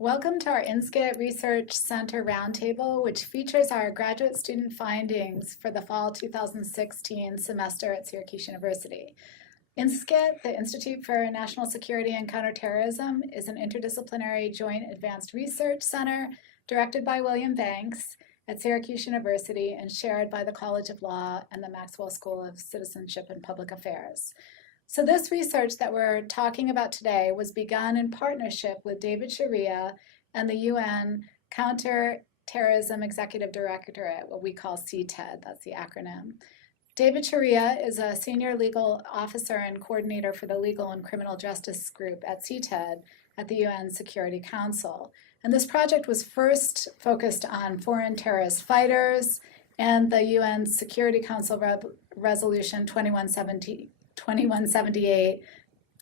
Welcome to our INSCT Research Center Roundtable, which features our graduate student findings for the fall 2016 semester at Syracuse University. INSCT, the Institute for National Security and Counterterrorism, is an interdisciplinary joint advanced research center directed by William Banks at Syracuse University and shared by the College of Law and the Maxwell School of Citizenship and Public Affairs. So this research that we're talking about today was begun in partnership with David Scharia and the UN Counterterrorism Executive Directorate, what we call CTED, that's the acronym. David Scharia is a senior legal officer and coordinator for the Legal and Criminal Justice Group at CTED at the UN Security Council. And this project was first focused on foreign terrorist fighters and the UN Security Council Resolution 2178,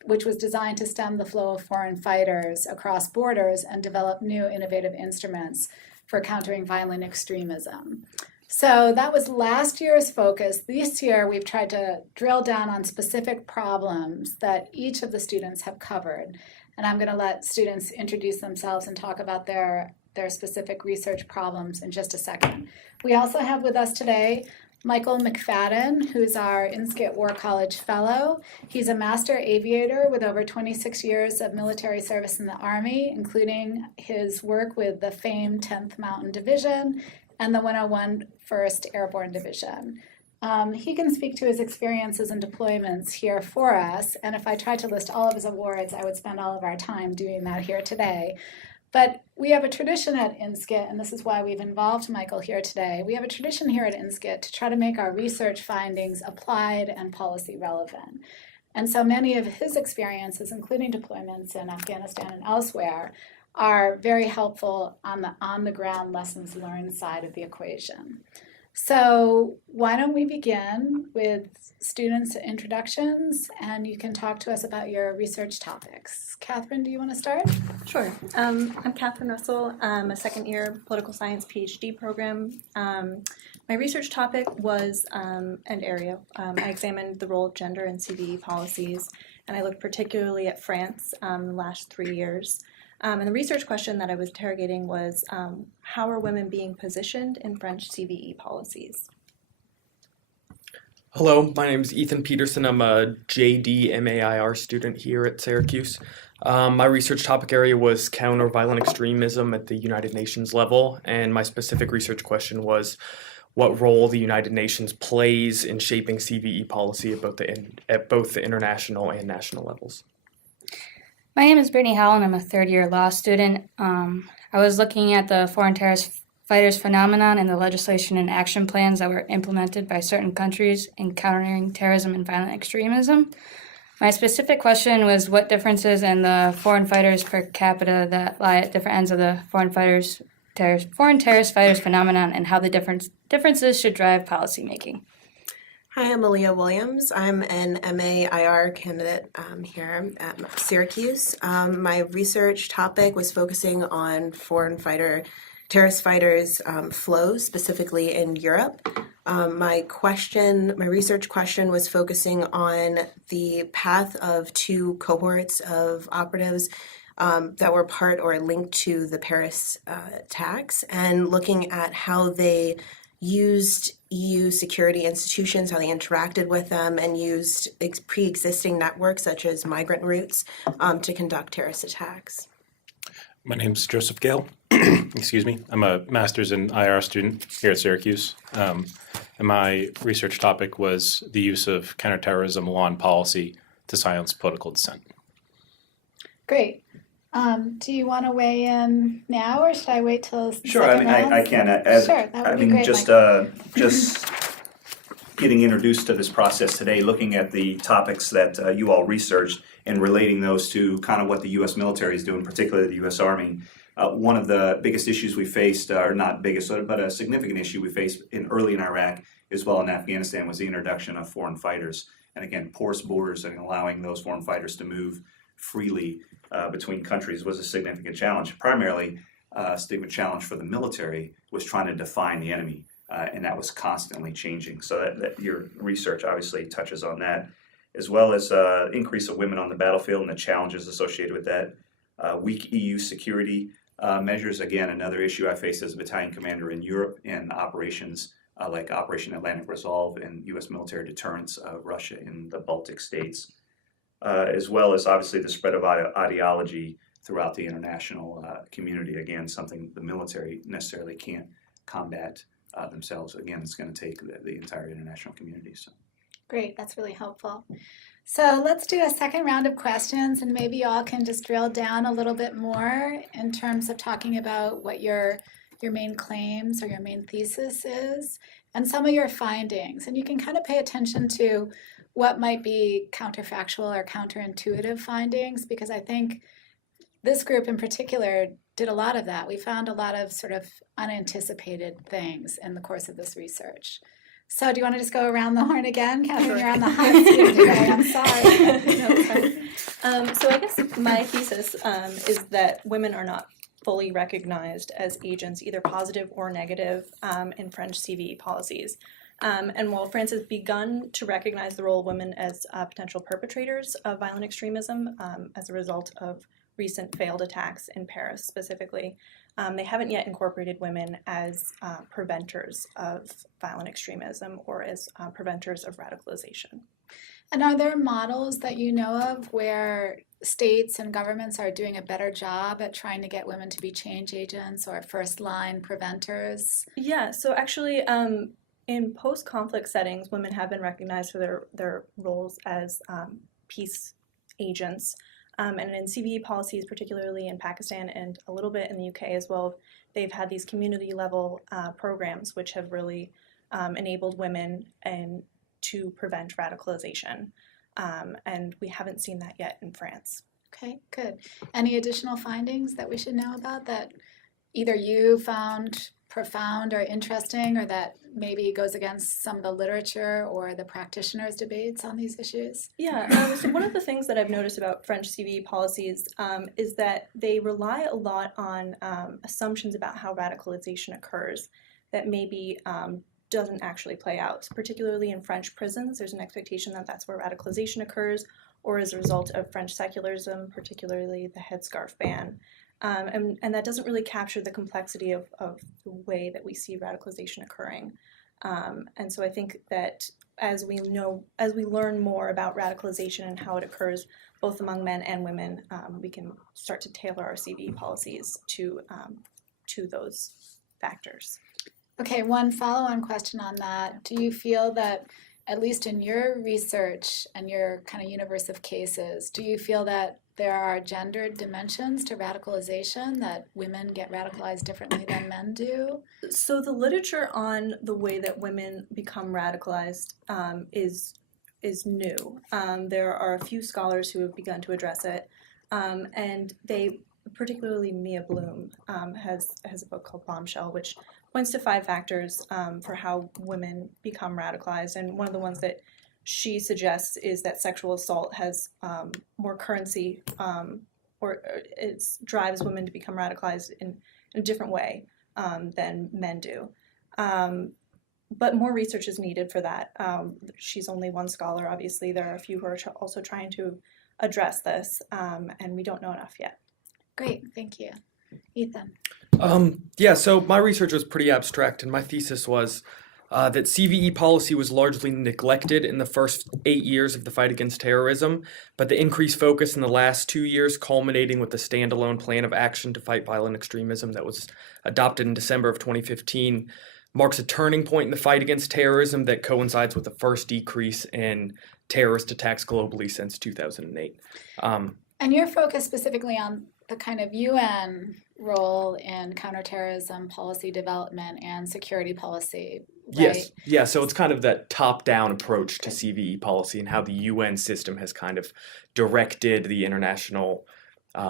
which was designed to stem the flow of foreign fighters across borders and develop new innovative instruments for countering violent extremism. So that was last year's focus. This year, we've tried to drill down on specific problems that each of the students have covered. And I'm going to let students introduce themselves and talk about their specific research problems in just a second. We also have with us today Michael McFadden, who's our INSCT War College Fellow. He's a master aviator with over 26 years of military service in the Army, including his work with the famed 10th Mountain Division and the 101 1st Airborne Division. He can speak to his experiences and deployments here for us, and if I tried to list all of his awards, I would spend all of our time doing that here today. But we have a tradition at INSCT, and this is why we've involved Michael here today. We have a tradition here at INSCT to try to make our research findings applied and policy relevant. And so many of his experiences, including deployments in Afghanistan and elsewhere, are very helpful on the on-the-ground lessons learned side of the equation. So why don't we begin with students' introductions, and you can talk to us about your research topics. Catherine, do you want to start? Sure. I'm Catherine Russell. I'm a second-year political science PhD program. My research topic was I examined the role of gender in CVE policies, and I looked particularly at France the last 3 years. And the research question that I was interrogating was, how are women being positioned in French CVE policies? Hello, my name is Ethan Peterson. I'm a JD MAIR student here at Syracuse. My research topic area was counter violent extremism at the United Nations level, and my specific research question was what role the United Nations plays in shaping CVE policy at both the international and national levels. My name is Brittani Howell, and I'm a third-year law student. I was looking at the foreign terrorist fighters phenomenon and the legislation and action plans that were implemented by certain countries in countering terrorism and violent extremism. My specific question was what differences in the foreign fighters per capita that lie at different ends of the foreign terrorist fighters phenomenon, and how the differences should drive policymaking. Hi, I'm Aaliyah Williams. I'm an MAIR candidate here at Syracuse. My research topic was focusing on terrorist fighters' flows, specifically in Europe. My research question was focusing on the path of two cohorts of operatives that were part or linked to the Paris attacks, and looking at how they used EU security institutions, how they interacted with them, and used pre-existing networks such as migrant routes to conduct terrorist attacks. My name's Joseph Gale. Excuse me. I'm a master's in IR student here at Syracuse. And my research topic was the use of counterterrorism law and policy to silence political dissent. Great. Do you want to weigh in now, or should I wait till Sure, I can. Sure, that would be great. Just getting introduced to this process today, looking at the topics that you all researched and relating those to kind of what the U.S. military is doing, particularly the U.S. Army. One of the biggest issues we faced, or not biggest, but a significant issue we faced early in Iraq as well in Afghanistan, was the introduction of foreign fighters. And again, porous borders and allowing those foreign fighters to move freely between countries was a significant challenge. Primarily, a significant challenge for the military was trying to define the enemy, and that was constantly changing. So that your research obviously touches on that, as well as increase of women on the battlefield and the challenges associated with that, weak EU security, measures. Again, another issue I faced as a battalion commander in Europe in operations like Operation Atlantic Resolve and U.S. military deterrence of Russia in the Baltic states, as well as obviously the spread of ideology throughout the international community. Again, something the military necessarily can't combat themselves. Again, it's going to take the entire international community. So. Great, that's really helpful. So let's do a second round of questions, and maybe y'all can just drill down a little bit more in terms of talking about what your main claims or your main thesis is, and some of your findings. And you can kind of pay attention to what might be counterfactual or counterintuitive findings, because I think this group in particular did a lot of that. We found a lot of sort of unanticipated things in the course of this research. So do you want to just go around the horn again? Catherine, you're on the hot seat today. I'm sorry. No, it's fine. So I guess my thesis is that women are not fully recognized as agents, either positive or negative, in French CVE policies. And while France has begun to recognize the role of women as potential perpetrators of violent extremism as a result of recent failed attacks in Paris specifically, they haven't yet incorporated women as preventers of violent extremism or as preventers of radicalization. And are there models that you know of where states and governments are doing a better job at trying to get women to be change agents or first-line preventers? Yeah, so actually in post-conflict settings, women have been recognized for their roles as peace agents. And in CVE policies, particularly in Pakistan and a little bit in the UK as well, they've had these community-level programs which have really enabled women to prevent radicalization. And we haven't seen that yet in France. Okay, good. Any additional findings that we should know about that either you found profound or interesting, or that maybe goes against some of the literature or the practitioners' debates on these issues? Yeah, so one of the things that I've noticed about French CVE policies is that they rely a lot on assumptions about how radicalization occurs that maybe doesn't actually play out. Particularly in French prisons, there's an expectation that that's where radicalization occurs, or as a result of French secularism, particularly the headscarf ban. And that doesn't really capture the complexity of the way that we see radicalization occurring. And so I think that as we learn more about radicalization and how it occurs both among men and women, we can start to tailor our CVE policies to those factors. Okay, one follow-on question on that. Do you feel that, at least in your research and your kind of universe of cases, do you feel that there are gendered dimensions to radicalization, that women get radicalized differently than men do? So the literature on the way that women become radicalized is new. There are a few scholars who have begun to address it, and they, particularly Mia Bloom, has a book called Bombshell, which points to 5 factors for how women become radicalized, and one of the ones that she suggests is that sexual assault has more currency, or it drives women to become radicalized in a different way than men do. But more research is needed for that. She's only one scholar, obviously. There are a few who are also trying to address this, and we don't know enough yet. Great, thank you. Ethan? Yeah, so my research was pretty abstract, and my thesis was that CVE policy was largely neglected in the first 8 years of the fight against terrorism, but the increased focus in the last 2 years, culminating with the standalone plan of action to fight violent extremism that was adopted in December of 2015, marks a turning point in the fight against terrorism that coincides with the first decrease in terrorist attacks globally since 2008. And you're focused specifically on the kind of UN role in counterterrorism policy development and security policy, right? Yes, yeah, so it's kind of that top-down approach to CVE policy and how the UN system has kind of directed the international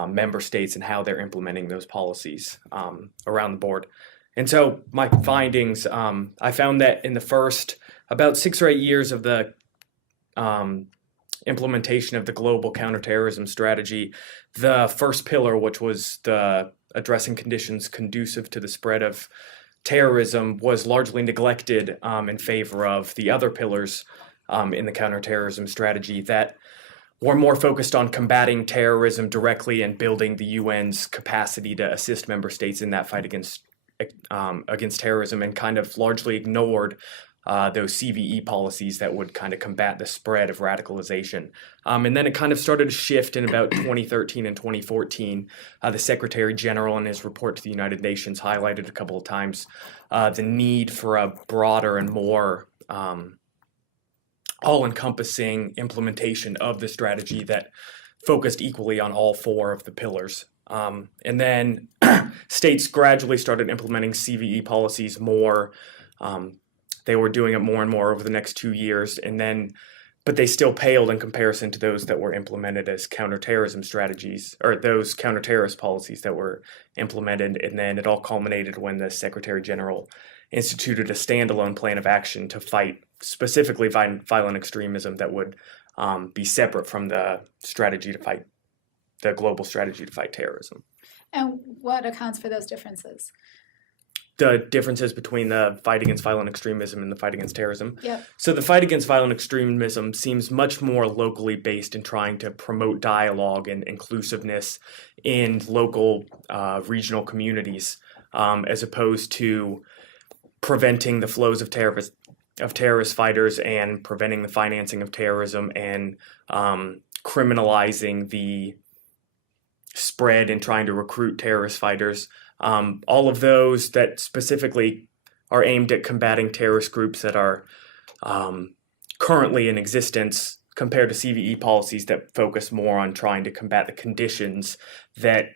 member states and how they're implementing those policies around the board. And so my findings, I found that in the first about 6 or 8 years of the implementation of the global counterterrorism strategy, the first pillar, which was the addressing conditions conducive to the spread of terrorism, was largely neglected in favor of the other pillars in the counterterrorism strategy that were more focused on combating terrorism directly and building the UN's capacity to assist member states in that fight against terrorism, and kind of largely ignored those CVE policies that would kind of combat the spread of radicalization. And then it kind of started to shift in about 2013 and 2014. The Secretary General in his report to the United Nations highlighted a couple of times the need for a broader and more all-encompassing implementation of the strategy that focused equally on all four of the pillars. And then states gradually started implementing CVE policies more. They were doing it more and more over the next 2 years, but they still paled in comparison to those that were implemented as counterterrorism strategies, or those counterterrorist policies that were implemented. And then it all culminated when the Secretary General instituted a standalone plan of action to fight specifically violent extremism that would be separate from the global strategy to fight terrorism. And what accounts for those differences? The differences between the fight against violent extremism and the fight against terrorism. Yep. So the fight against violent extremism seems much more locally based in trying to promote dialogue and inclusiveness in local regional communities, as opposed to preventing the flows of terrorist fighters and preventing the financing of terrorism and criminalizing the spread and trying to recruit terrorist fighters. All of those that specifically are aimed at combating terrorist groups that are currently in existence, compared to CVE policies that focus more on trying to combat the conditions that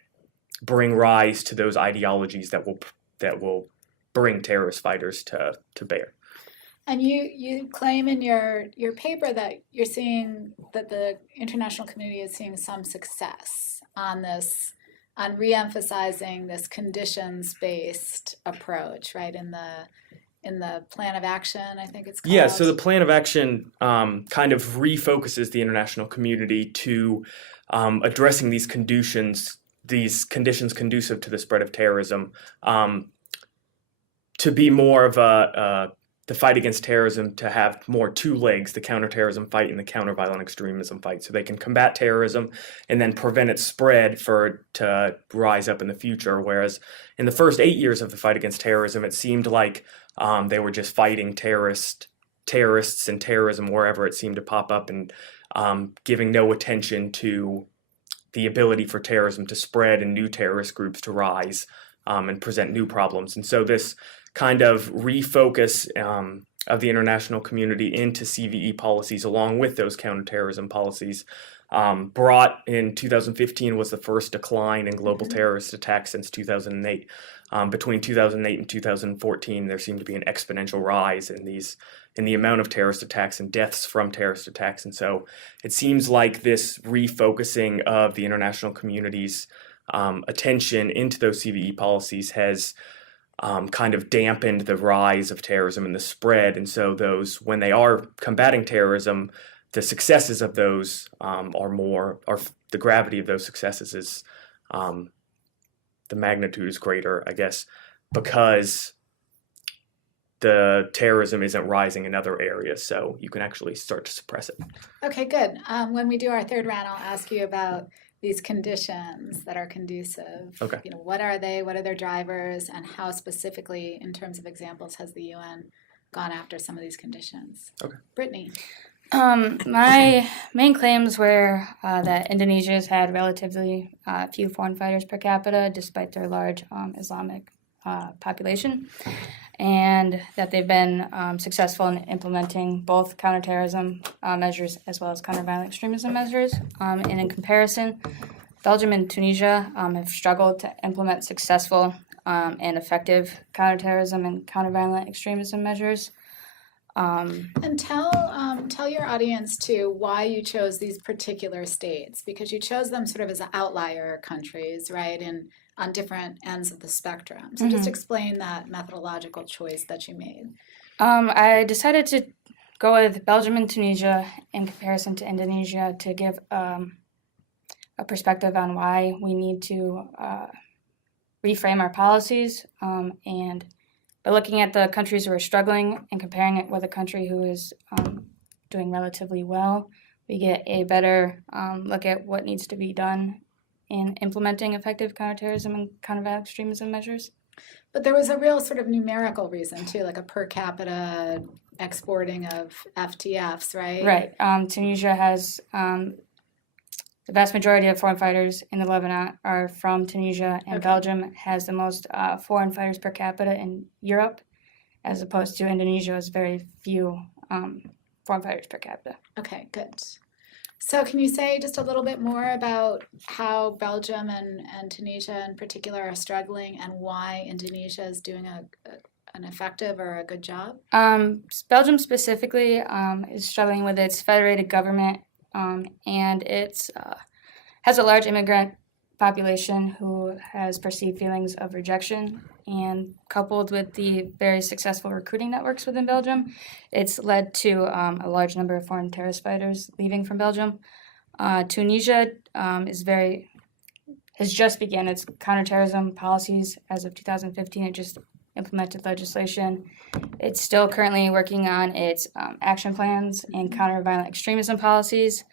bring rise to those ideologies that will bring terrorist fighters to bear. And you claim in your paper that you're seeing that the international community is seeing some success on this, on re-emphasizing this conditions-based approach, right? In the plan of action, I think it's called. Yeah, so the plan of action kind of refocuses the international community to addressing these conditions conducive to the spread of terrorism, to be more of the fight against terrorism to have more two legs, the counterterrorism fight and the counter-violent extremism fight, so they can combat terrorism and then prevent its spread to rise up in the future. Whereas in the first 8 years of the fight against terrorism, it seemed like they were just fighting terrorists and terrorism wherever it seemed to pop up, and giving no attention to the ability for terrorism to spread and new terrorist groups to rise and present new problems. And so this kind of refocus of the international community into CVE policies, along with those counterterrorism policies, brought in 2015 was the first decline in global terrorist attacks since 2008. Between 2008 and 2014, there seemed to be an exponential rise in the amount of terrorist attacks and deaths from terrorist attacks. And so it seems like this refocusing of the international community's attention into those CVE policies has kind of dampened the rise of terrorism and the spread. And so when they are combating terrorism, the successes of those the gravity of those successes is, the magnitude is greater, I guess, because the terrorism isn't rising in other areas, so you can actually start to suppress it. Okay, good. When we do our third round, I'll ask you about these conditions that are conducive. Okay. What are they? What are their drivers? And how specifically, in terms of examples, has the UN gone after some of these conditions? Okay. Brittany. My main claims were that Indonesia has had relatively few foreign fighters per capita, despite their large Islamic population, and that they've been successful in implementing both counterterrorism measures as well as counter-violent extremism measures. And in comparison, Belgium and Tunisia have struggled to implement successful and effective counterterrorism and counter-violent extremism measures. And tell your audience too why you chose these particular states, because you chose them sort of as outlier countries, right, and on different ends of the spectrum. So just explain that methodological choice that you made. I decided to go with Belgium and Tunisia in comparison to Indonesia to give a perspective on why we need to reframe our policies, and by looking at the countries who are struggling and comparing it with a country who is doing relatively well, we get a better look at what needs to be done in implementing effective counterterrorism and counter-violent extremism measures. But there was a real sort of numerical reason too, like a per capita exporting of FTFs, right? Right. Tunisia has the vast majority of foreign fighters in the Lebanon are from Tunisia, and Okay. Belgium has the most foreign fighters per capita in Europe, as opposed to Indonesia has very few foreign fighters per capita. Okay, good. So can you say just a little bit more about how Belgium and Tunisia in particular are struggling and why Indonesia is doing an effective or a good job? Belgium specifically is struggling with its federated government, and it has a large immigrant population who has perceived feelings of rejection, and coupled with the very successful recruiting networks within Belgium, it's led to a large number of foreign terrorist fighters leaving from Belgium. Tunisia has just begun its counterterrorism policies as of 2015. It just implemented legislation. It's still currently working on its action plans and counter-violent extremism policies.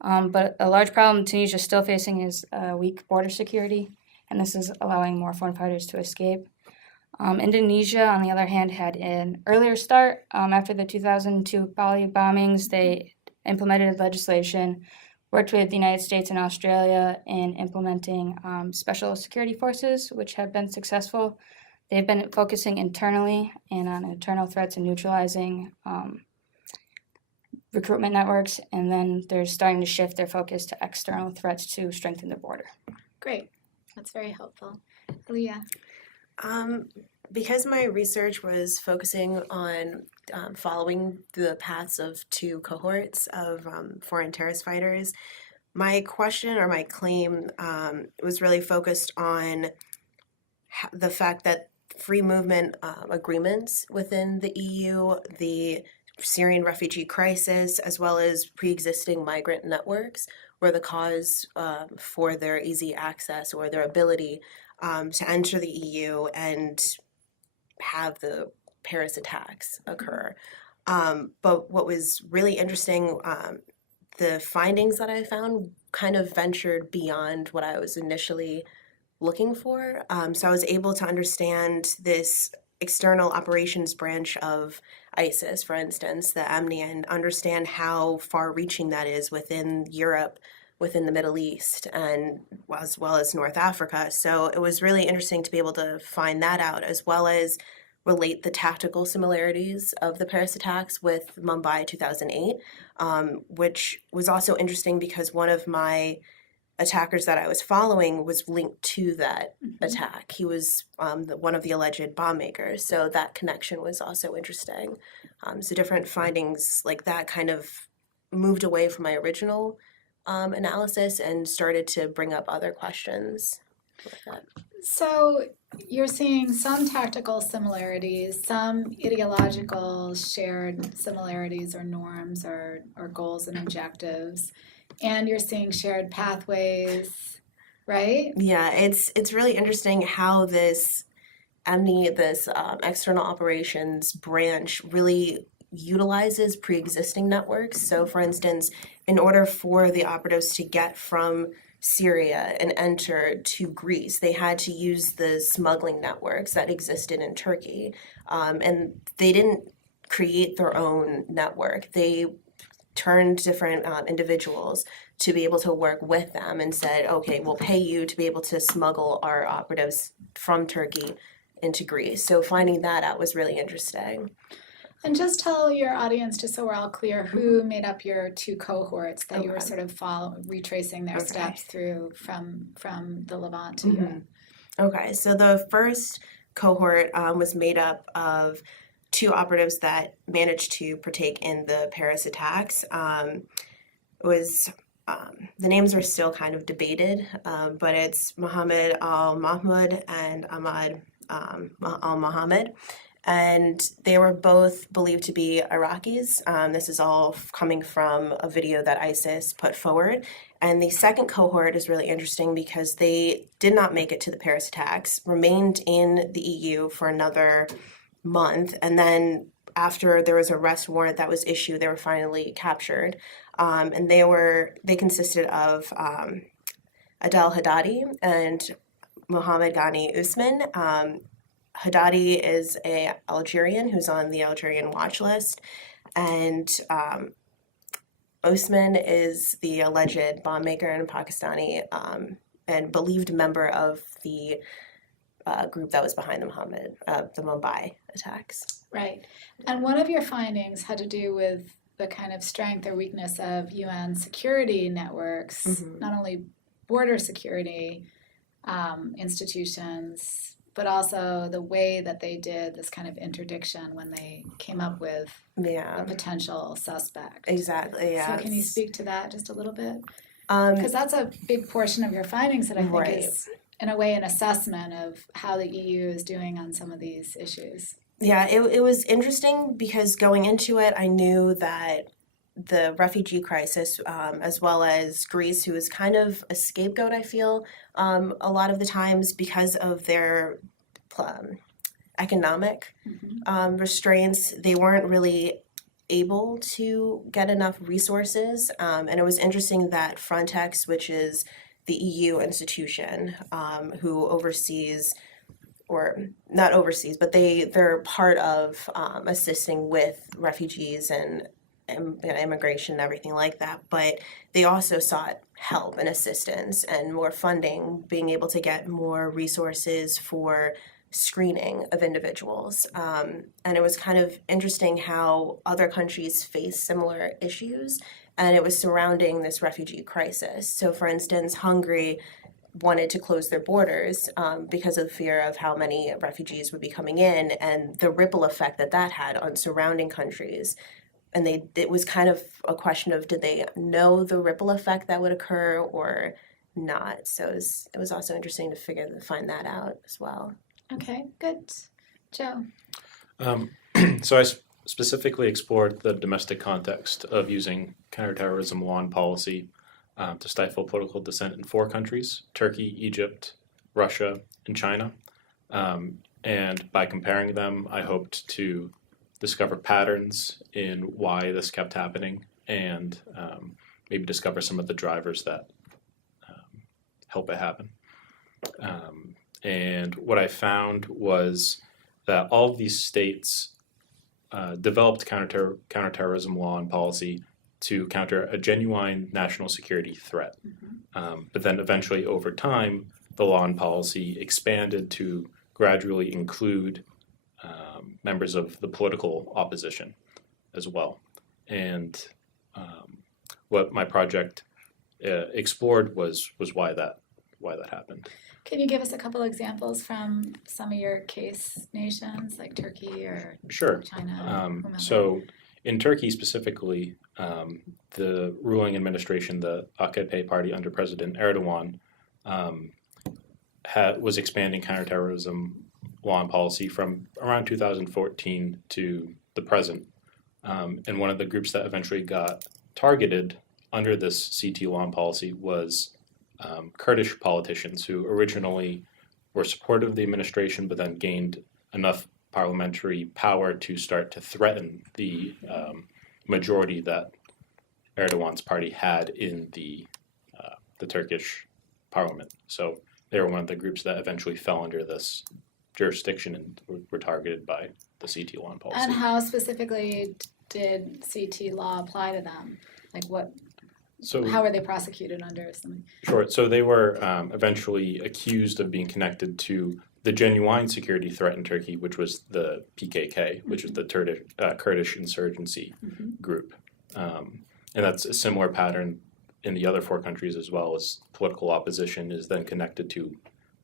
But a large problem Tunisia is still facing is weak border security, and this is allowing more foreign fighters to escape. Indonesia, on the other hand, had an earlier start. After the 2002 Bali bombings, they implemented legislation, worked with the United States and Australia in implementing special security forces, which have been successful. They've been focusing internally and on internal threats and neutralizing recruitment networks, and then they're starting to shift their focus to external threats to strengthen the border. Great, that's very helpful. Leah? Because my research was focusing on following the paths of two cohorts of foreign terrorist fighters, my question or my claim was really focused on the fact that free movement agreements within the EU, the Syrian refugee crisis, as well as pre-existing migrant networks were the cause for their easy access or their ability to enter the EU and have the Paris attacks occur. But what was really interesting, the findings that I found kind of ventured beyond what I was initially looking for. So I was able to understand this external operations branch of ISIS, for instance, the AMNI, and understand how far-reaching that is within Europe, within the Middle East, and as well as North Africa. So it was really interesting to be able to find that out, as well as relate the tactical similarities of the Paris attacks with Mumbai 2008, which was also interesting because one of my attackers that I was following was linked to that attack. He was one of the alleged bomb makers, so that connection was also interesting. So different findings like that kind of moved away from my original analysis and started to bring up other questions like that. So you're seeing some tactical similarities, some ideological shared similarities or norms or goals and objectives, and you're seeing shared pathways, right? Yeah, it's really interesting how this AMNI, this external operations branch, really utilizes pre-existing networks. So for instance, in order for the operatives to get from Syria and enter to Greece, they had to use the smuggling networks that existed in Turkey. And they didn't create their own network. They turned different individuals to be able to work with them and said, okay, we'll pay you to be able to smuggle our operatives from Turkey into Greece. So finding that out was really interesting. And just tell your audience, just so we're all clear, who made up your two cohorts that you were sort of retracing their steps through from the Levant to Europe. Okay, so the first cohort was made up of two operatives that managed to partake in the Paris attacks. It was the names are still kind of debated, but it's Mohammed al-Mahmoud and Ahmad al-Mohammed. And they were both believed to be Iraqis. This is all coming from a video that ISIS put forward. And the second cohort is really interesting because they did not make it to the Paris attacks, remained in the EU for another month, and then after there was an arrest warrant that was issued, they were finally captured. And they consisted of Adel Haddadi and Mohammed Ghani Usman. Haddadi is an Algerian who's on the Algerian watch list, and Usman is the alleged bomb maker and Pakistani and believed member of the group that was behind the Mumbai attacks. Right. And one of your findings had to do with the kind of strength or weakness of UN security networks, not only border security institutions, but also the way that they did this kind of interdiction when they came up with a potential suspect. Exactly, yeah. So can you speak to that just a little bit? Because that's a big portion of your findings that I think is, in a way, an assessment of how the EU is doing on some of these issues. Yeah, it was interesting because going into it, I knew that the refugee crisis, as well as Greece, who is kind of a scapegoat, I feel, a lot of the times because of their economic restraints, they weren't really able to get enough resources. And it was interesting that Frontex, which is the EU institution who oversees, or not overseas, but they're part of assisting with refugees and immigration and everything like that, but they also sought help and assistance and more funding, being able to get more resources for screening of individuals. And it was kind of interesting how other countries face similar issues, and it was surrounding this refugee crisis. So for instance, Hungary wanted to close their borders because of fear of how many refugees would be coming in and the ripple effect that had on surrounding countries. And it was kind of a question of, did they know the ripple effect that would occur or not? So it was also interesting to find that out as well. Okay, good. Joe? So I specifically explored the domestic context of using counterterrorism law and policy to stifle political dissent in 4 countries: Turkey, Egypt, Russia, and China. And by comparing them, I hoped to discover patterns in why this kept happening and maybe discover some of the drivers that help it happen. And what I found was that all of these states developed counterterrorism law and policy to counter a genuine national security threat. But then eventually over time, the law and policy expanded to gradually include members of the political opposition as well. And what my project explored was why that happened. Can you give us a couple examples from some of your case nations, like Turkey or China? So in Turkey specifically, the ruling administration, the AKP party under President Erdogan, was expanding counterterrorism law and policy from around 2014 to the present. And one of the groups that eventually got targeted under this CT law and policy was Kurdish politicians who originally were supportive of the administration, but then gained enough parliamentary power to start to threaten the majority that Erdogan's party had in the Turkish parliament. So they were one of the groups that eventually fell under this jurisdiction and were targeted by the CT law and policy. And how specifically did CT law apply to them? Like how were they prosecuted under something? Sure. So they were eventually accused of being connected to the genuine security threat in Turkey, which was the PKK, which is the Kurdish insurgency group. And that's a similar pattern in the other 4 countries as well, as political opposition is then connected to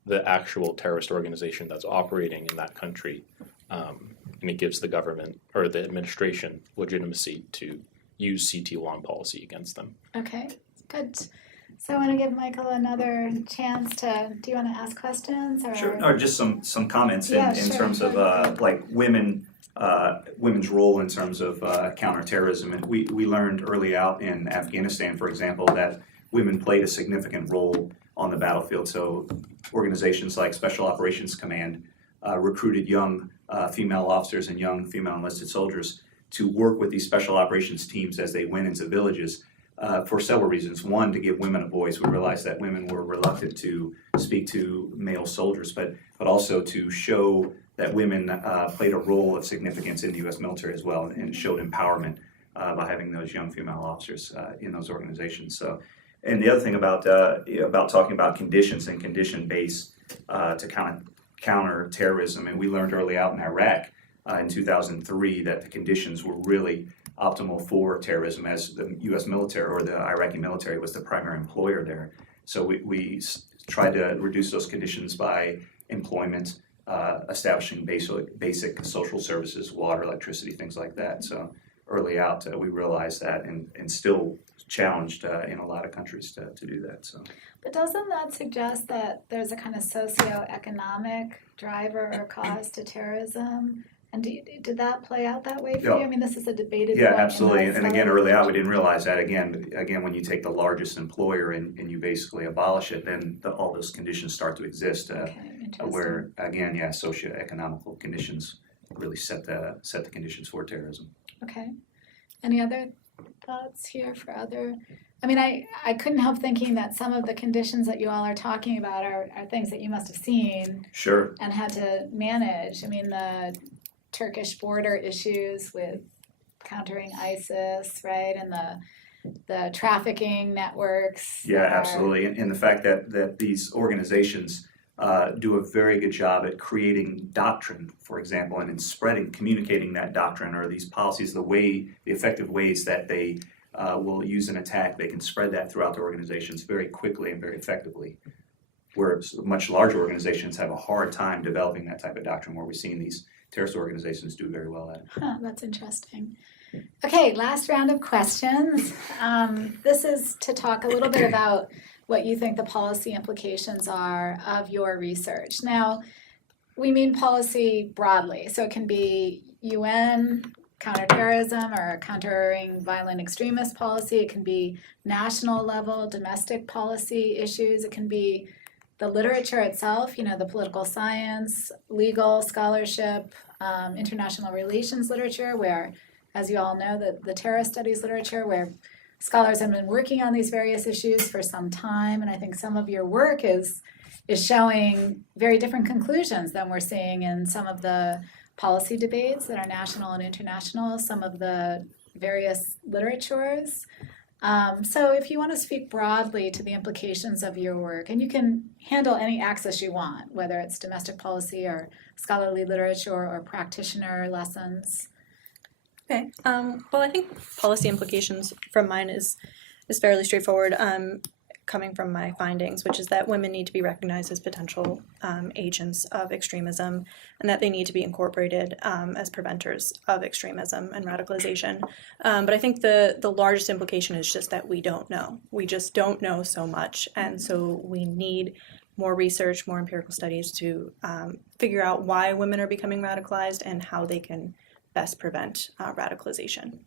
the actual terrorist organization that's operating in that country. And it gives the government or the administration legitimacy to use CT law and policy against them. Okay, good. So I want to give Michael another chance do you want to ask questions? Or? Sure, or just some comments in sure. terms of like women's role in terms of counterterrorism. And we learned early out in Afghanistan, for example, that women played a significant role on the battlefield. So organizations like Special Operations Command recruited young female officers and young female enlisted soldiers to work with these special operations teams as they went into villages for several reasons. One, to give women a voice. We realized that women were reluctant to speak to male soldiers, but also to show that women played a role of significance in the U.S. military as well, and showed empowerment by having those young female officers in those organizations. So, and the other thing about talking about conditions and condition-based to kind of counter terrorism, and we learned early out in Iraq in 2003 that the conditions were really optimal for terrorism, as the U.S. military or the Iraqi military was the primary employer there. So we tried to reduce those conditions by employment, establishing basic social services, water, electricity, things like that. So early out, we realized that, and still challenged in a lot of countries to do that. So, But doesn't that suggest that there's a kind of socioeconomic driver or cause to terrorism? And did that play out that way for Yeah. you? I mean, this is a debated yeah, point in absolutely. the And again, scholarly early out, we literature. didn't realize that. Again, when you take the largest employer and you basically abolish it, then all those conditions start to exist. Okay, interesting. Where again, yeah, socioeconomical conditions really set the conditions for terrorism. Okay. Any other thoughts here for other? I mean, I couldn't help thinking that some of the conditions that you all are talking about are things that you must have seen Sure. and had to manage. I mean, the Turkish border issues with countering ISIS, right? And the trafficking networks. Yeah, that are- absolutely. And the fact that these organizations do a very good job at creating doctrine, for example, and in communicating that doctrine or these policies, the effective ways that they will use an attack, they can spread that throughout their organizations very quickly and very effectively. Where much larger organizations have a hard time developing that type of doctrine, where we're seeing these terrorist organizations do very well at it. Huh, that's interesting. Okay, last round of questions. This is to talk a little bit about what you think the policy implications are of your research. Now, we mean policy broadly, so it can be UN counterterrorism or countering violent extremist policy. It can be national level, domestic policy issues. It can be the literature itself, the political science, legal scholarship, international relations literature, where, as you all know, the terrorist studies literature, where scholars have been working on these various issues for some time, and I think some of your work is showing very different conclusions than we're seeing in some of the policy debates that are national and international, some of the various literatures. So if you want to speak broadly to the implications of your work, and you can handle any axis you want, whether it's domestic policy or scholarly literature or practitioner lessons. Okay. Well, I think policy implications from mine is fairly straightforward, coming from my findings, which is that women need to be recognized as potential agents of extremism, and that they need to be incorporated as preventers of extremism and radicalization. But I think the largest implication is just that we don't know. We just don't know so much, and so we need more research, more empirical studies to figure out why women are becoming radicalized and how they can best prevent radicalization.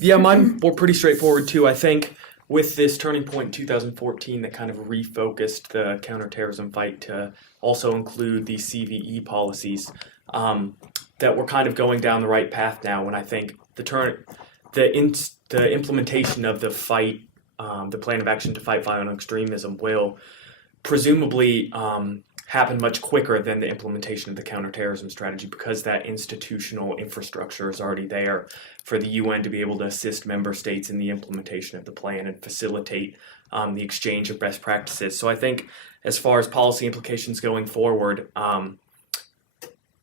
Yeah, mine were pretty straightforward too. I think with this turning point in 2014 that kind of refocused the counterterrorism fight to also include these CVE policies, that we're kind of going down the right path now. And I think the implementation of the fight, the plan of action to fight violent extremism will presumably happen much quicker than the implementation of the counterterrorism strategy, because that institutional infrastructure is already there for the UN to be able to assist member states in the implementation of the plan and facilitate the exchange of best practices. So I think as far as policy implications going forward,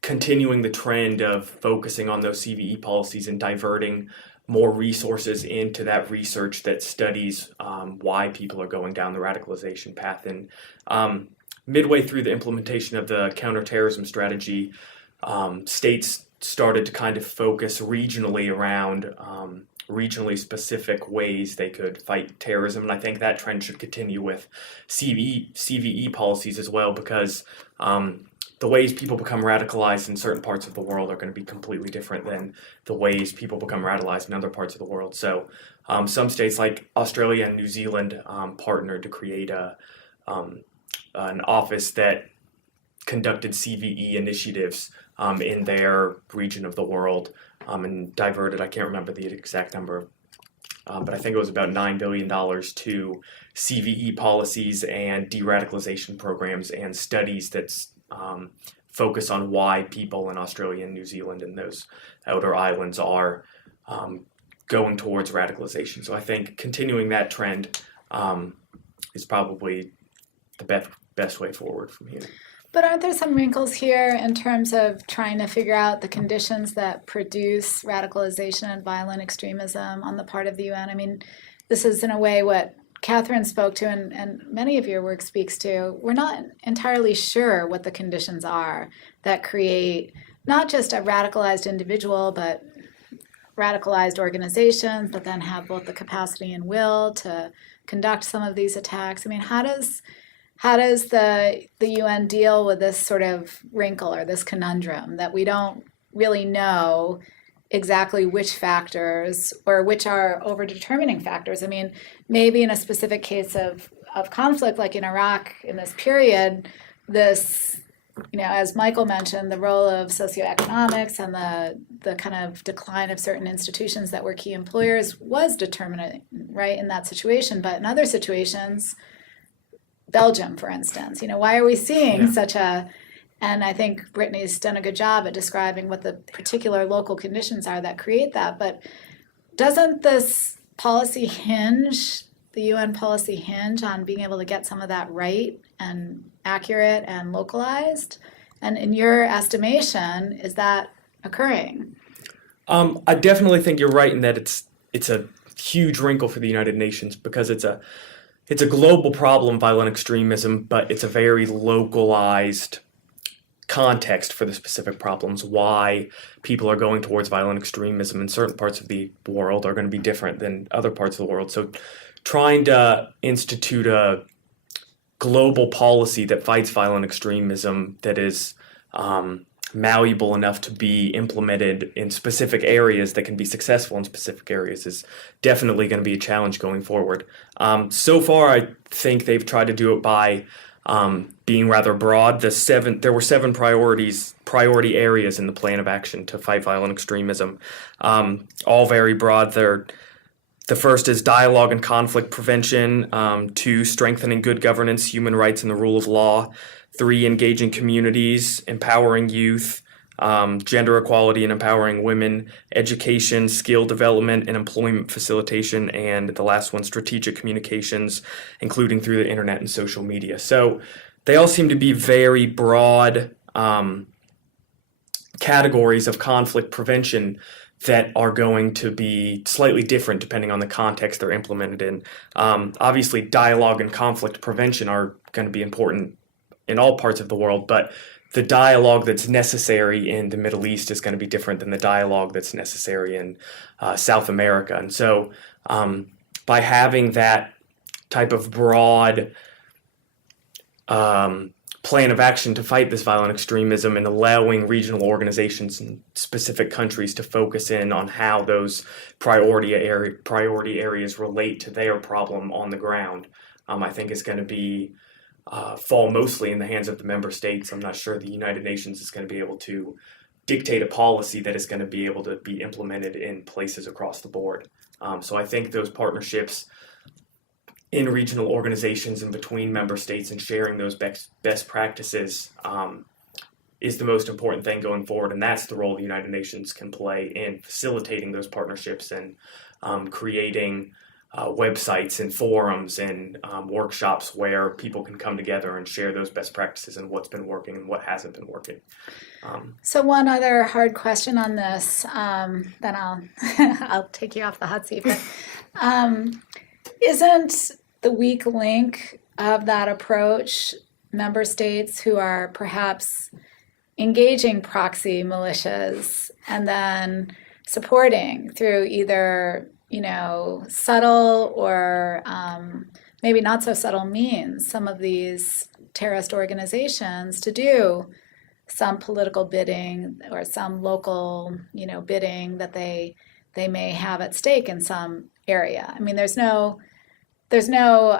continuing the trend of focusing on those CVE policies and diverting more resources into that research that studies why people are going down the radicalization path. And midway through the implementation of the counterterrorism strategy, states started to kind of focus regionally around regionally specific ways they could fight terrorism. And I think that trend should continue with CVE policies as well, because the ways people become radicalized in certain parts of the world are going to be completely different than the ways people become radicalized in other parts of the world. So some states like Australia and New Zealand partnered to create a an office that conducted CVE initiatives in their region of the world and diverted, I can't remember the exact number, but I think it was about $9 billion to CVE policies and de-radicalization programs and studies that focus on why people in Australia and New Zealand and those outer islands are going towards radicalization. So I think continuing that trend is probably the best way forward from here. But aren't there some wrinkles here in terms of trying to figure out the conditions that produce radicalization and violent extremism on the part of the UN? I mean, this is in a way what Catherine spoke to and many of your work speaks to. We're not entirely sure what the conditions are that create not just a radicalized individual, but radicalized organizations that then have both the capacity and will to conduct some of these attacks. I mean, how does the UN deal with this sort of wrinkle or this conundrum that we don't really know exactly which factors or which are over-determining factors? I mean, maybe in a specific case of conflict like in Iraq in this period, this, as Michael mentioned, the role of socioeconomics and the kind of decline of certain institutions that were key employers was determinant, right, in that situation. But in other situations, Belgium, for instance, why are we seeing such a, and I think Brittany's done a good job at describing what the particular local conditions are that create that, but doesn't this policy the UN policy hinge on being able to get some of that right and accurate and localized? And in your estimation, is that occurring? I definitely think you're right in that it's a huge wrinkle for the United Nations because it's a global problem, violent extremism, but it's a very localized context for the specific problems. Why people are going towards violent extremism in certain parts of the world are going to be different than other parts of the world. So trying to institute a global policy that fights violent extremism that is malleable enough to be implemented in specific areas that can be successful in specific areas is definitely going to be a challenge going forward. So far, I think they've tried to do it by being rather broad. There were 7 priority areas in the plan of action to fight violent extremism, all very broad. The first is dialogue and conflict prevention, 2, strengthening good governance, human rights, and the rule of law, 3, engaging communities, empowering youth, gender equality and empowering women, education, skill development, and employment facilitation, and the last one, strategic communications, including through the internet and social media. So they all seem to be very broad categories of conflict prevention that are going to be slightly different depending on the context they're implemented in. Obviously, dialogue and conflict prevention are going to be important in all parts of the world, but the dialogue that's necessary in the Middle East is going to be different than the dialogue that's necessary in South America. And so by having that type of broad plan of action to fight this violent extremism and allowing regional organizations in specific countries to focus in on how those priority areas relate to their problem on the ground, I think is going to be fall mostly in the hands of the member states. I'm not sure the United Nations is going to be able to dictate a policy that is going to be able to be implemented in places across the board. So I think those partnerships in regional organizations and between member states and sharing those best practices is the most important thing going forward. And that's the role the United Nations can play in facilitating those partnerships and creating websites and forums and workshops where people can come together and share those best practices and what's been working and what hasn't been working. So one other hard question on this, then I'll take you off the hot seat. But isn't the weak link of that approach member states who are perhaps engaging proxy militias and then supporting through either subtle or maybe not so subtle means some of these terrorist organizations to do some political bidding or some local, bidding that they may have at stake in some area? I mean, there's no there's no,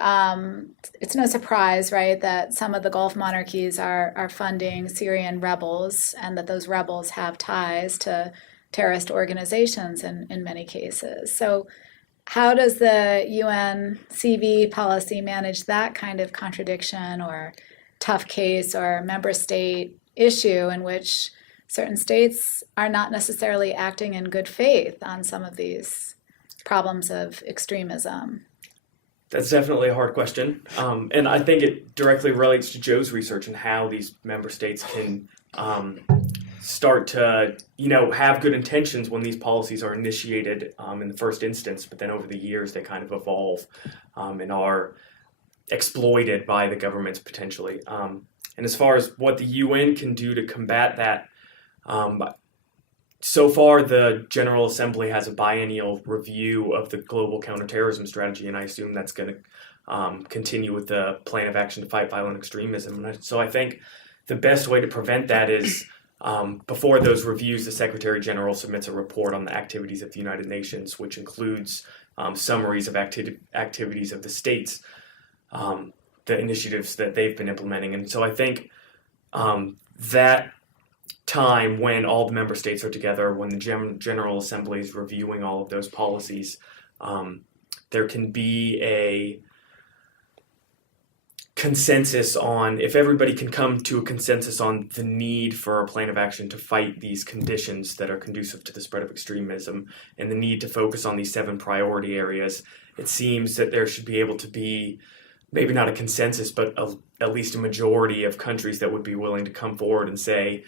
it's no surprise, right, that some of the Gulf monarchies are funding Syrian rebels and that those rebels have ties to terrorist organizations in many cases. So how does the UN CV policy manage that kind of contradiction or tough case or member state issue in which certain states are not necessarily acting in good faith on some of these problems of extremism? That's definitely a hard question. And I think it directly relates to Joe's research and how these member states can start to, have good intentions when these policies are initiated in the first instance, but then over the years they kind of evolve and are exploited by the governments potentially. And as far as what the UN can do to combat that, so far, the General Assembly has a biennial review of the global counterterrorism strategy, and I assume that's going to continue with the plan of action to fight violent extremism. So I think the best way to prevent that is before those reviews, the Secretary General submits a report on the activities of the United Nations, which includes summaries of activities of the states, the initiatives that they've been implementing. And so I think that time when all the member states are together, when the General Assembly is reviewing all of those policies, there can be a consensus on, if everybody can come to a consensus on the need for a plan of action to fight these conditions that are conducive to the spread of extremism and the need to focus on these 7 priority areas, it seems that there should be able to be maybe not a consensus, but at least a majority of countries that would be willing to come forward and say,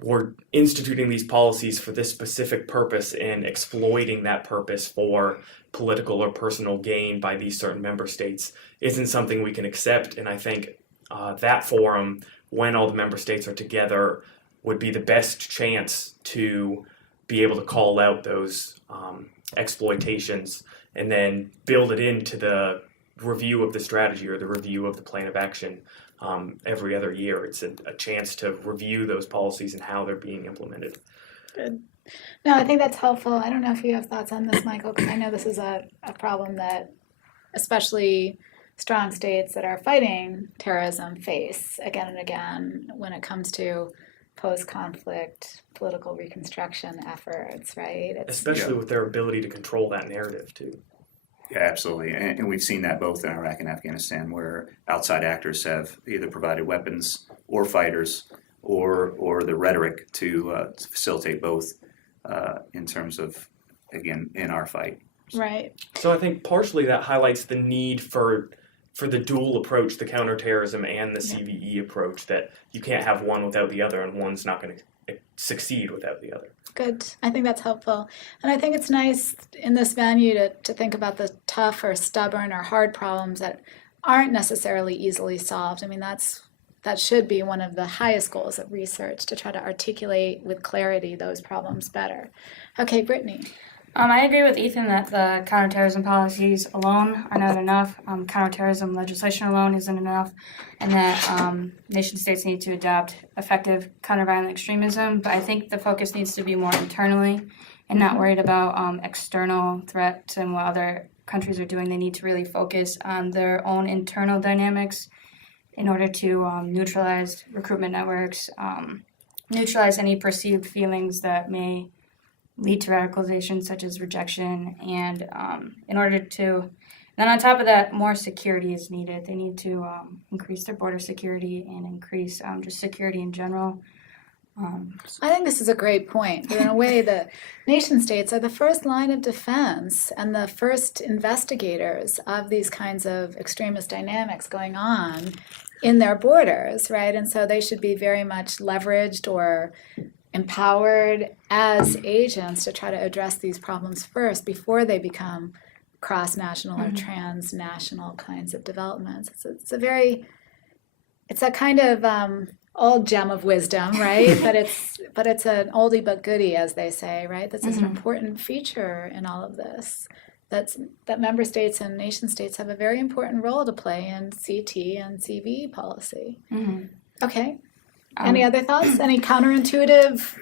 we're instituting these policies for this specific purpose and exploiting that purpose for political or personal gain by these certain member states isn't something we can accept. And I think that forum, when all the member states are together, would be the best chance to be able to call out those exploitations and then build it into the review of the strategy or the review of the plan of action. Every other year. It's a chance to review those policies and how they're being implemented. Good. No, I think that's helpful. I don't know if you have thoughts on this, Michael, because I know this is a problem that especially strong states that are fighting terrorism face again and again when it comes to post-conflict political reconstruction efforts, right? Especially with their ability to control that narrative, too. Yeah, absolutely. And we've seen that both in Iraq and Afghanistan, where outside actors have either provided weapons or fighters or the rhetoric to facilitate both in terms of, again, in our fight. Right. So I think partially that highlights the need for the dual approach, the counterterrorism and the CVE approach, that you can't have one without the other and one's not going to succeed without the other. Good. I think that's helpful. And I think it's nice in this venue to think about the tough or stubborn or hard problems that aren't necessarily easily solved. I mean, that should be one of the highest goals of research, to try to articulate with clarity those problems better. Okay, Brittani. I agree with Ethan that the counterterrorism policies alone are not enough. Counterterrorism legislation alone isn't enough, and that nation states need to adopt effective counter-violent extremism. But I think the focus needs to be more internally and not worried about external threats and what other countries are doing. They need to really focus on their own internal dynamics in order to neutralize recruitment networks, neutralize any perceived feelings that may lead to radicalization, such as rejection, and then on top of that, more security is needed. They need to increase their border security and increase just security in general. I think this is a great point. That in a way, the nation states are the first line of defense and the first investigators of these kinds of extremist dynamics going on in their borders, right? And so they should be very much leveraged or empowered as agents to try to address these problems first before they become cross-national or transnational kinds of developments. It's a kind of old gem of wisdom, right? but it's an oldie but goodie, as they say, right? This is an important feature in all of this. That member states and nation states have a very important role to play in CT and CV policy. Okay. Any other thoughts? Any counterintuitive?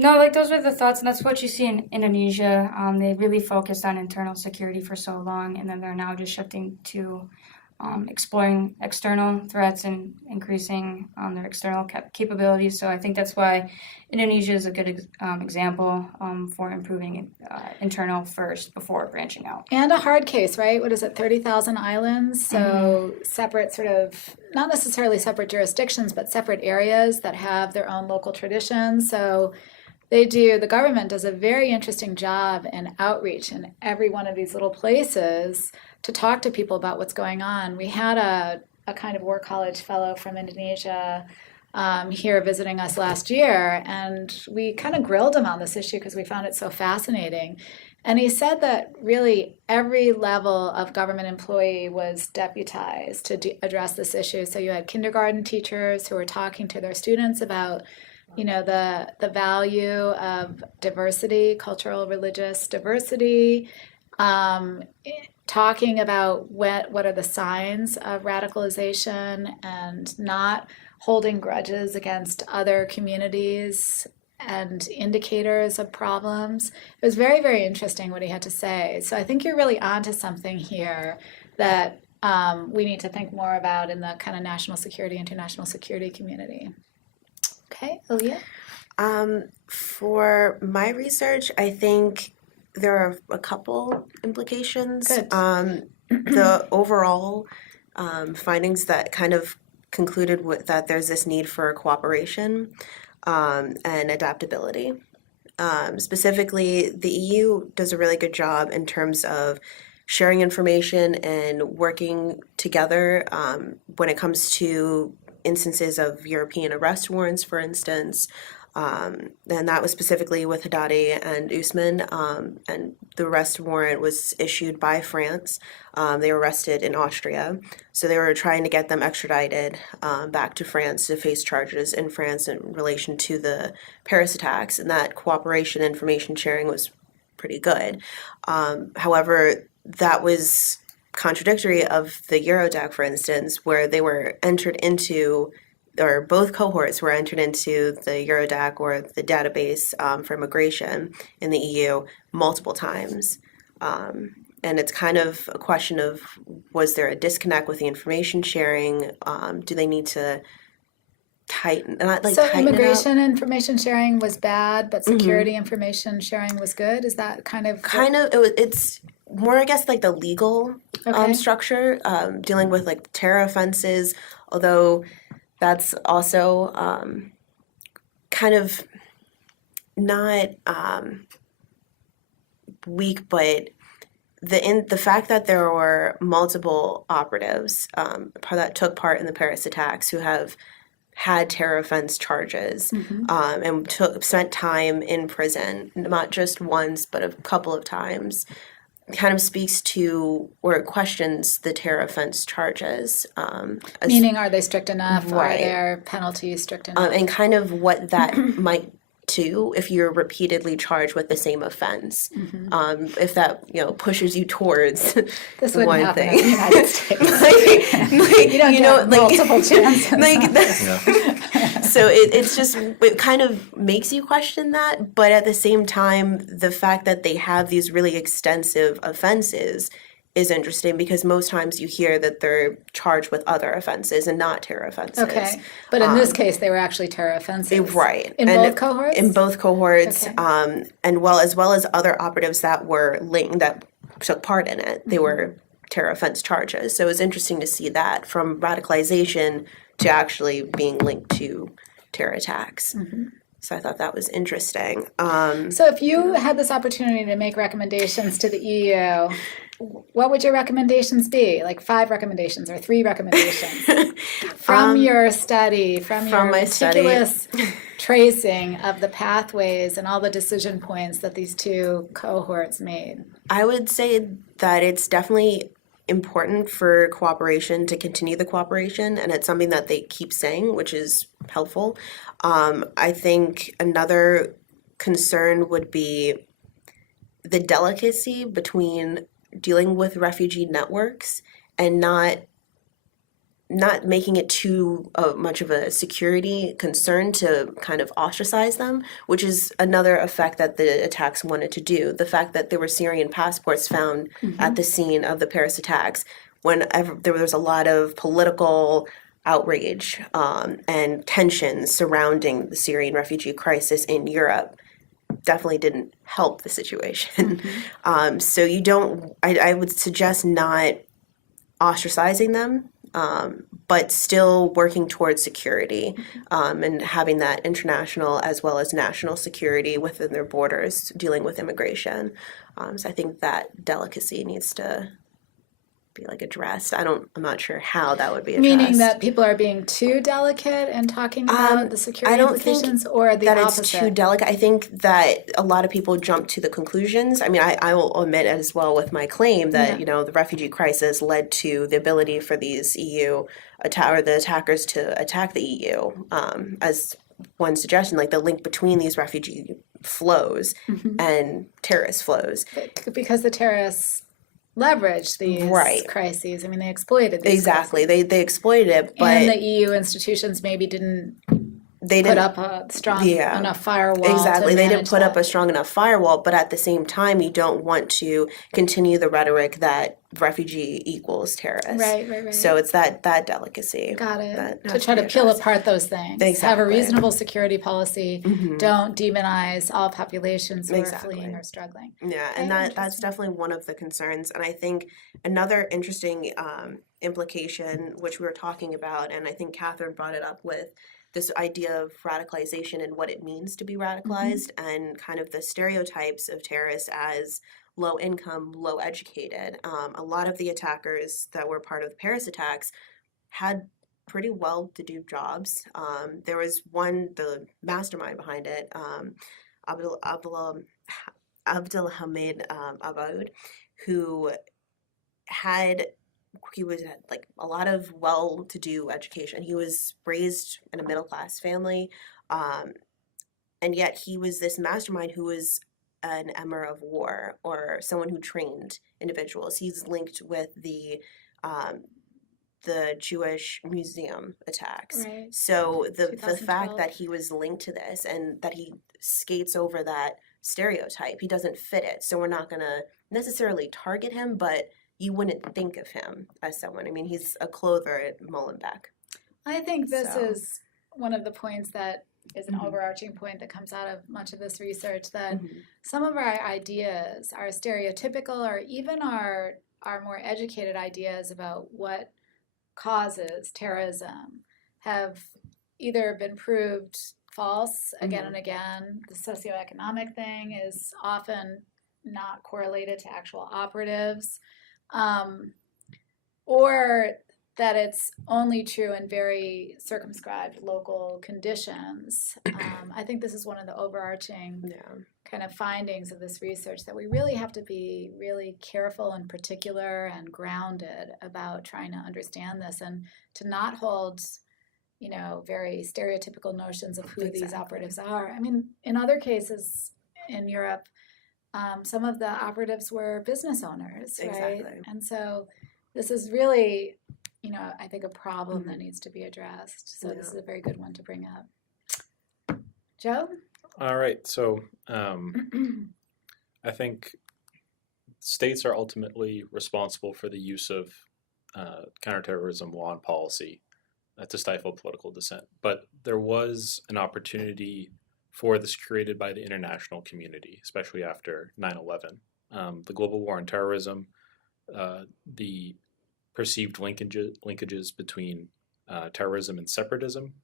No, like those were the thoughts, and that's what you see in Indonesia. They really focused on internal security for so long, and then they're now just shifting to exploring external threats and increasing their external capabilities. So I think that's why Indonesia is a good example for improving internal first before branching out. And a hard case, right? What is it, 30,000 islands? So separate sort of, not necessarily separate jurisdictions, but separate areas that have their own local traditions. So the government does a very interesting job in outreach in every one of these little places to talk to people about what's going on. We had a kind of war college fellow from Indonesia here visiting us last year, and we kind of grilled him on this issue because we found it so fascinating. And he said that really every level of government employee was deputized to address this issue. So you had kindergarten teachers who were talking to their students about the value of diversity, cultural, religious diversity, talking about what are the signs of radicalization and not holding grudges against other communities and indicators of problems. It was very, very interesting what he had to say. So I think you're really onto something here that we need to think more about in the kind of national security, international security community. Okay, Aaliyah? For my research, I think there are a couple implications. Good. The overall findings that kind of concluded that there's this need for cooperation and adaptability. Specifically, the EU does a really good job in terms of sharing information and working together when it comes to instances of European arrest warrants, for instance. And that was specifically with Haddadi and Usman, and the arrest warrant was issued by France. They were arrested in Austria, so they were trying to get them extradited back to France to face charges in France in relation to the Paris attacks, and that cooperation information sharing was pretty good. However, that was contradictory of the Eurodac, for instance, where they were entered into, or both cohorts were entered into the Eurodac or the database for immigration in the EU multiple times. And it's kind of a question of, was there a disconnect with the information sharing? Do they need to tighten So it up? immigration information sharing was bad, but security information sharing was good? Is that kind of... It's more, I guess, like the legal Okay. structure, dealing with like terror offenses, although that's also kind of not weak, but the fact that there were multiple operatives that took part in the Paris attacks who have had terror offense charges and spent time in prison, not just once, but a couple of times, kind of speaks to or questions the terror offense charges. Meaning, are they strict enough? Right. Are their penalties strict enough? And kind of what that might do if you're repeatedly charged with the same offense. If that, pushes you towards This wouldn't one happen thing. in the United States. like, You don't get multiple chances. So it kind of makes you question that, but at the same time, the fact that they have these really extensive offenses is interesting because most times you hear that they're charged with other offenses and not terror offenses. Okay, but in this case, they were actually terror offenses. Right. In And both cohorts? In both cohorts, Okay. and as well as other operatives that were linked, that took part in it. They were terror offense charges. So it was interesting to see that from radicalization to actually being linked to terror attacks. So I thought that was interesting. So if you had this opportunity to make recommendations to the EU, what would your recommendations be? Like 5 recommendations or 3 recommendations from your study, from your my study. meticulous tracing of the pathways and all the decision points that these 2 cohorts made? I would say that it's definitely important for cooperation to continue the cooperation, and it's something that they keep saying, which is helpful. I think another concern would be the delicacy between dealing with refugee networks and not not making it too much of a security concern to kind of ostracize them, which is another effect that the attacks wanted to do. The fact that there were Syrian passports found at the scene of the Paris attacks, whenever there was a lot of political outrage and tensions surrounding the Syrian refugee crisis in Europe, definitely didn't help the situation. So you don't, I would suggest not ostracizing them, but still working towards security and having that international as well as national security within their borders, dealing with immigration. So I think that delicacy needs to be like addressed. I'm not sure how that would be addressed. Meaning that people are being too delicate and talking about the security I don't think implications, or the that opposite? it's too delicate. I think that a lot of people jump to the conclusions. I mean, I will admit as well with my claim that, the refugee crisis led to the ability for these the attackers to attack the EU, as one suggestion, like the link between these refugee flows and terrorist flows. Because the terrorists leveraged these crises. I mean, they exploited these Exactly. They exploited it, but and the EU institutions maybe didn't put up a strong enough firewall. Exactly. They didn't put that. up a strong enough firewall, but at the same time, you don't want to continue the rhetoric that refugee equals terrorist. Right. So it's that delicacy. Got it. that To has try to be peel addressed. apart those things. Exactly. Have a reasonable security policy. Mhm. Don't demonize all populations who Exactly. are fleeing or struggling. Yeah, Okay, and that's interesting. definitely one of the concerns. And I think another interesting implication, which we were talking about, and I think Catherine brought it up with this idea of radicalization and what it means to be radicalized, and kind of the stereotypes of terrorists as low income, low educated. A lot of the attackers that were part of the Paris attacks had pretty well-to-do jobs. There was one, the mastermind behind it, Abdulhamid Aboud, who had like a lot of well-to-do education. He was raised in a middle-class family, and yet he was this mastermind who was an emir of war, or someone who trained individuals. He's linked with the Jewish museum attacks. Right. So the fact 2012. that he was linked to this and that he skates over that stereotype, he doesn't fit it. So we're not going to necessarily target him, but you wouldn't think of him as someone. I mean, he's a clother at Molenbeek. I think this So- is one of the points that is an overarching point that comes out of much of this research, that some of our ideas, our stereotypical or even our more educated ideas about what causes terrorism have either been proved false again and again. The socioeconomic thing is often not correlated to actual operatives, or that it's only true in very circumscribed local conditions. I think this is one of the overarching kind of findings of this research, that we really have to be really careful and particular and grounded about trying to understand this, and to not hold, very stereotypical notions of who these operatives are. I mean, in other cases in Europe, some of the operatives were business owners, right? Exactly. And so this is really, I think a problem that needs to be addressed. So this is a very good one to bring up. Joe? All right, so I think states are ultimately responsible for the use of counterterrorism law and policy to stifle political dissent. But there was an opportunity for this created by the international community, especially after 9/11. The global war on terrorism, the perceived linkages between terrorism and separatism,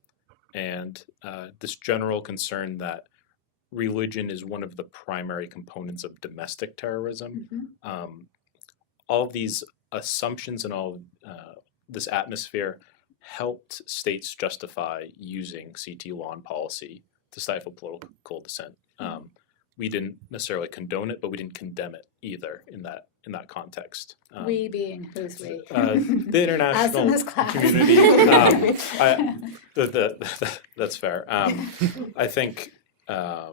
and this general concern that religion is one of the primary components of domestic terrorism. All of these assumptions and all this atmosphere helped states justify using CT law and policy to stifle political dissent. We didn't necessarily condone it, but we didn't condemn it either in that context. We being who's we? The international Us in this class. community. That's fair. I think I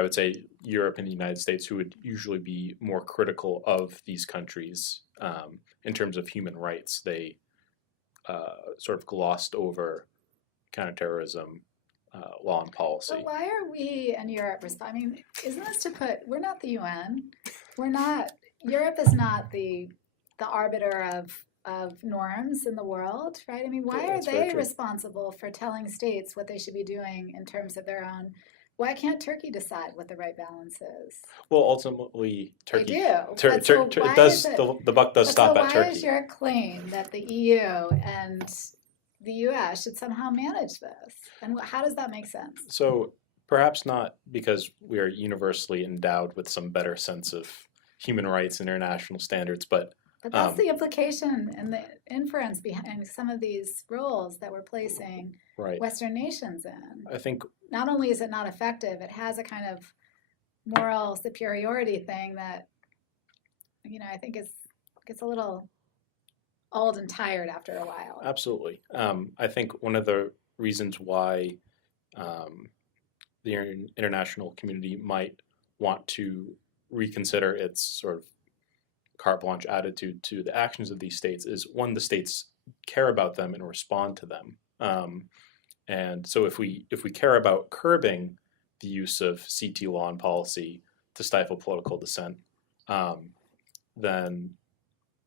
would say Europe and the United States, who would usually be more critical of these countries in terms of human rights, they sort of glossed over counterterrorism law and policy. But why are we and Europe I mean, isn't this to put, we're not the UN. We're not, Europe is not the arbiter of norms in the world, right? I mean, why Yeah, are that's very they true. responsible for telling states what they should be doing in terms of their own? Why can't Turkey decide what the right balance is? Well, ultimately, Turkey. They do. Tur- but tur- so tur- why it does. is it, The buck does but stop so at why Turkey. is your claim that the EU and the US should somehow manage this? And how does that make sense? So perhaps not because we are universally endowed with some better sense of human rights and international standards, but But that's the implication and the inference behind some of these roles that we're placing right. Western nations in. I think Not only is it not effective, it has a kind of moral superiority thing that, I think gets a little old and tired after a while. absolutely. I think one of the reasons why the international community might want to reconsider its sort of carte blanche attitude to the actions of these states is, one, the states care about them and respond to them. And so if we care about curbing the use of CT law and policy to stifle political dissent, then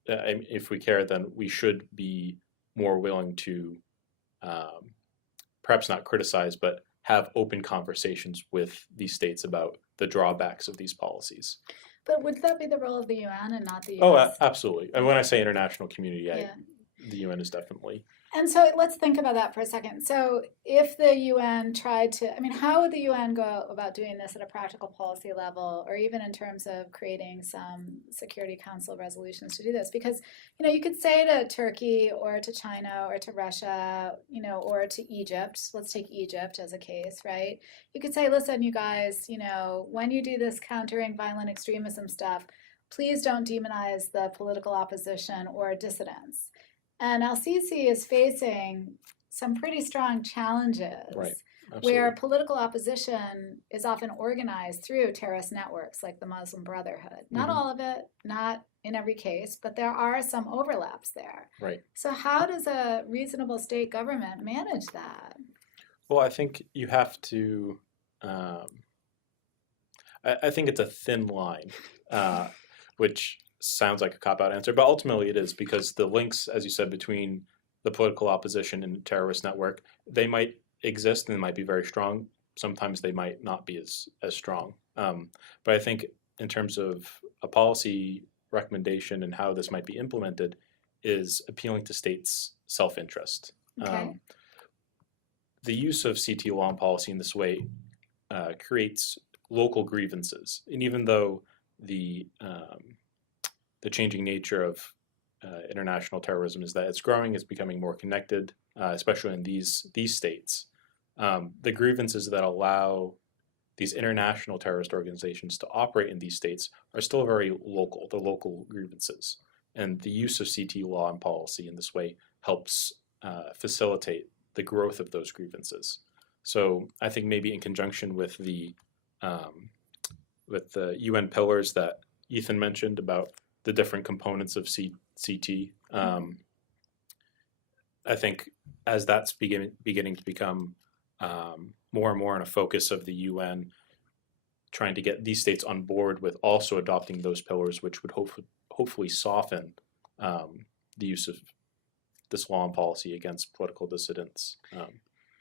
if we care, then we should be more willing to perhaps not criticize, but have open conversations with these states about the drawbacks of these policies. But would that be the role of the UN and not the US? Oh, absolutely. And when I say international community, Yeah. the UN is definitely. And so let's think about that for a second. So if the UN tried to, how would the UN go about doing this at a practical policy level, or even in terms of creating some Security Council resolutions to do this? Because, you could say to Turkey or to China or to Russia, or to Egypt, let's take Egypt as a case, right? You could say, listen, you guys, when you do this countering violent extremism stuff, please don't demonize the political opposition or dissidents. And El-Sisi is facing some pretty strong challenges, Right. Absolutely. where political opposition is often organized through terrorist networks like the Muslim Brotherhood. Not Mhm. all of it, not in every case, but there are some overlaps there. Right. So how does a reasonable state government manage that? Well, I think you have to. I think it's a thin line, which sounds like a cop-out answer, but ultimately it is, because the links, as you said, between the political opposition and the terrorist network, they might exist and they might be very strong. Sometimes they might not be as strong. But I think in terms of a policy recommendation and how this might be implemented is appealing to states' self-interest. Okay. The use of CT law and policy in this way creates local grievances. And even though the changing nature of international terrorism is that it's growing, it's becoming more connected, especially in these states. The grievances that allow these international terrorist organizations to operate in these states are still very local, the local grievances. And the use of CT law and policy in this way helps facilitate the growth of those grievances. So I think maybe in conjunction with the UN pillars that Ethan mentioned about the different components of CT, I think as that's beginning to become more and more in a focus of the UN, trying to get these states on board with also adopting those pillars, which would hopefully soften the use of this law and policy against political dissidents.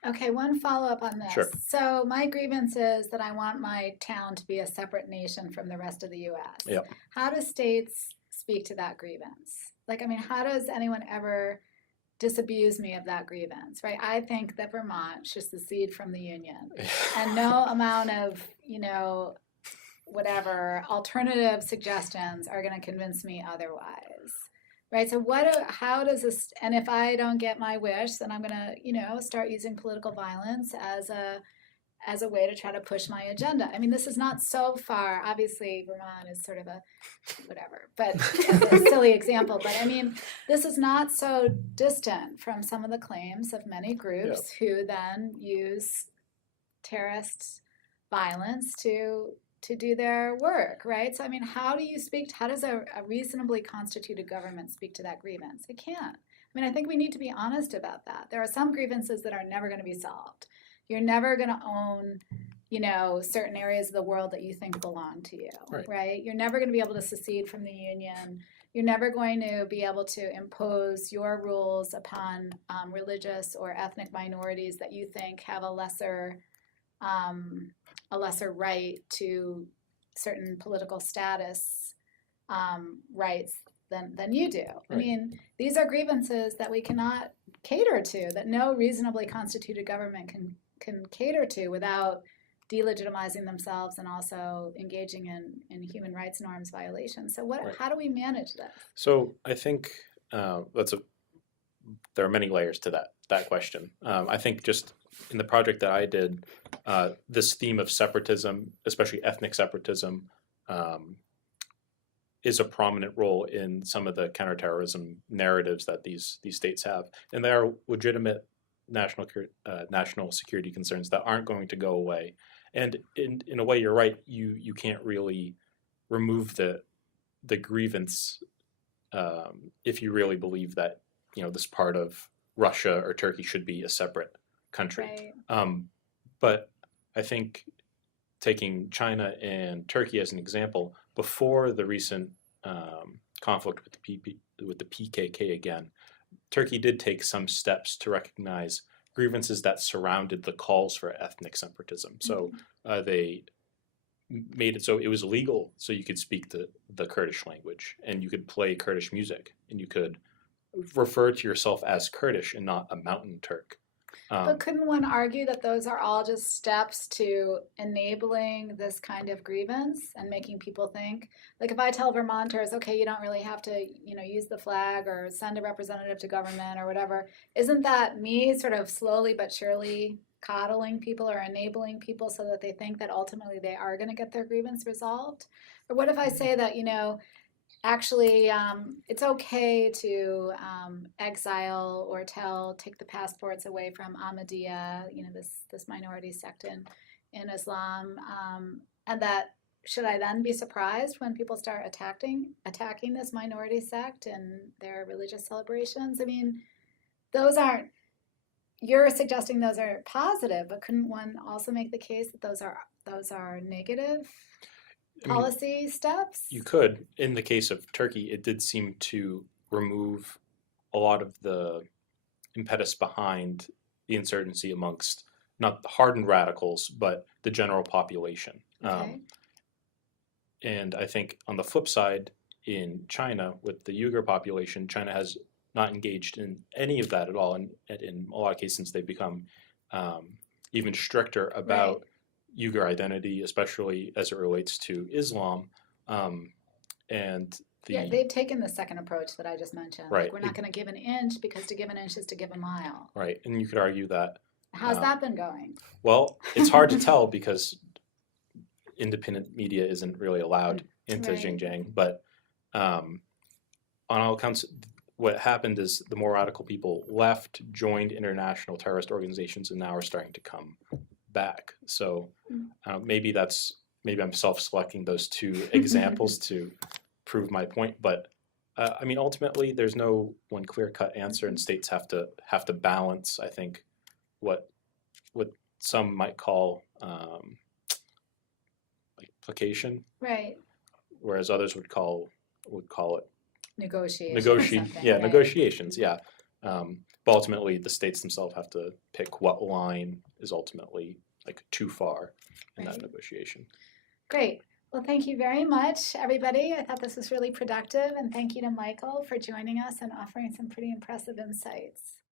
Okay, one follow-up on this. Sure. So my grievance is that I want my town to be a separate nation from the rest of the US. Yep. How do states speak to that grievance? How does anyone ever disabuse me of that grievance, right? I think that Vermont should secede from the Union. And no amount of, whatever alternative suggestions are going to convince me otherwise. Right. So how does this, and if I don't get my wish, then I'm going to, start using political violence as a way to try to push my agenda. This is not so far. Obviously, Vermont is sort of a whatever, but it's a silly example. But this is not so distant from some of the claims of many groups who then use terrorist violence to to do their work, right? So I mean, how does a reasonably constituted government speak to that grievance? It can't. I mean, I think we need to be honest about that. There are some grievances that are never going to be solved. You're never going to own, certain areas of the world that you think belong to you, right? You're never going to be able to secede from the Union. You're never going to be able to impose your rules upon religious or ethnic minorities that you think have a lesser right to certain political status rights than you do. I mean, these are grievances that we cannot cater to, that no reasonably constituted government can cater to without delegitimizing themselves and also engaging in human rights norms violations. So how do we manage this? So I think there are many layers to that question. I think just in the project that I did, this theme of separatism, especially ethnic separatism, is a prominent role in some of the counterterrorism narratives that these states have, and they are legitimate national security concerns that aren't going to go away. And in a way, you're right. You can't really remove the grievance if you really believe that this part of Russia or Turkey should be a separate country. Right. But I think taking China and Turkey as an example, before the recent conflict with the PKK again, Turkey did take some steps to recognize grievances that surrounded the calls for ethnic separatism. So they made it so it was illegal, so you could speak the Kurdish language, and you could play Kurdish music, and you could refer to yourself as Kurdish and not a mountain Turk. But couldn't one argue that those are all just steps to enabling this kind of grievance and making people think? Like if I tell Vermonters, okay, you don't really have to, use the flag or send a representative to government or whatever, isn't that me sort of slowly but surely coddling people or enabling people so that they think that ultimately they are going to get their grievance resolved? Or what if I say that, actually, it's okay to exile or take the passports away from Ahmadiyya, this minority sect in Islam, and that should I then be surprised when people start attacking this minority sect and their religious celebrations? I mean, you're suggesting those are positive, but couldn't one also make the case that those are negative policy steps? You could. In the case of Turkey, it did seem to remove a lot of the impetus behind the insurgency amongst not the hardened radicals, but the general population. Okay. And I think on the flip side, in China, with the Uyghur population, China has not engaged in any of that at all. And in a lot of cases, they've become even stricter about Uyghur identity, especially as it relates to Islam. They've taken the second approach that I just mentioned. Right. Like we're not going to give an inch because to give an inch is to give a mile. Right. And you could argue that. How's that been going? Well, it's hard to tell because independent media isn't really allowed into Xinjiang. But on all accounts, what happened is the more radical people left, joined international terrorist organizations, and now are starting to come back. So maybe I'm self-selecting those two examples to prove my point. But ultimately, there's no one clear-cut answer, and states have to balance. I think what some might call like placation, right? Whereas others would call it Negotiations. Negotiations. Yeah. But ultimately, the states themselves have to pick what line is ultimately like too far in that negotiation. Great. Well, thank you very much, everybody. I thought this was really productive, and thank you to Michael for joining us and offering some pretty impressive insights.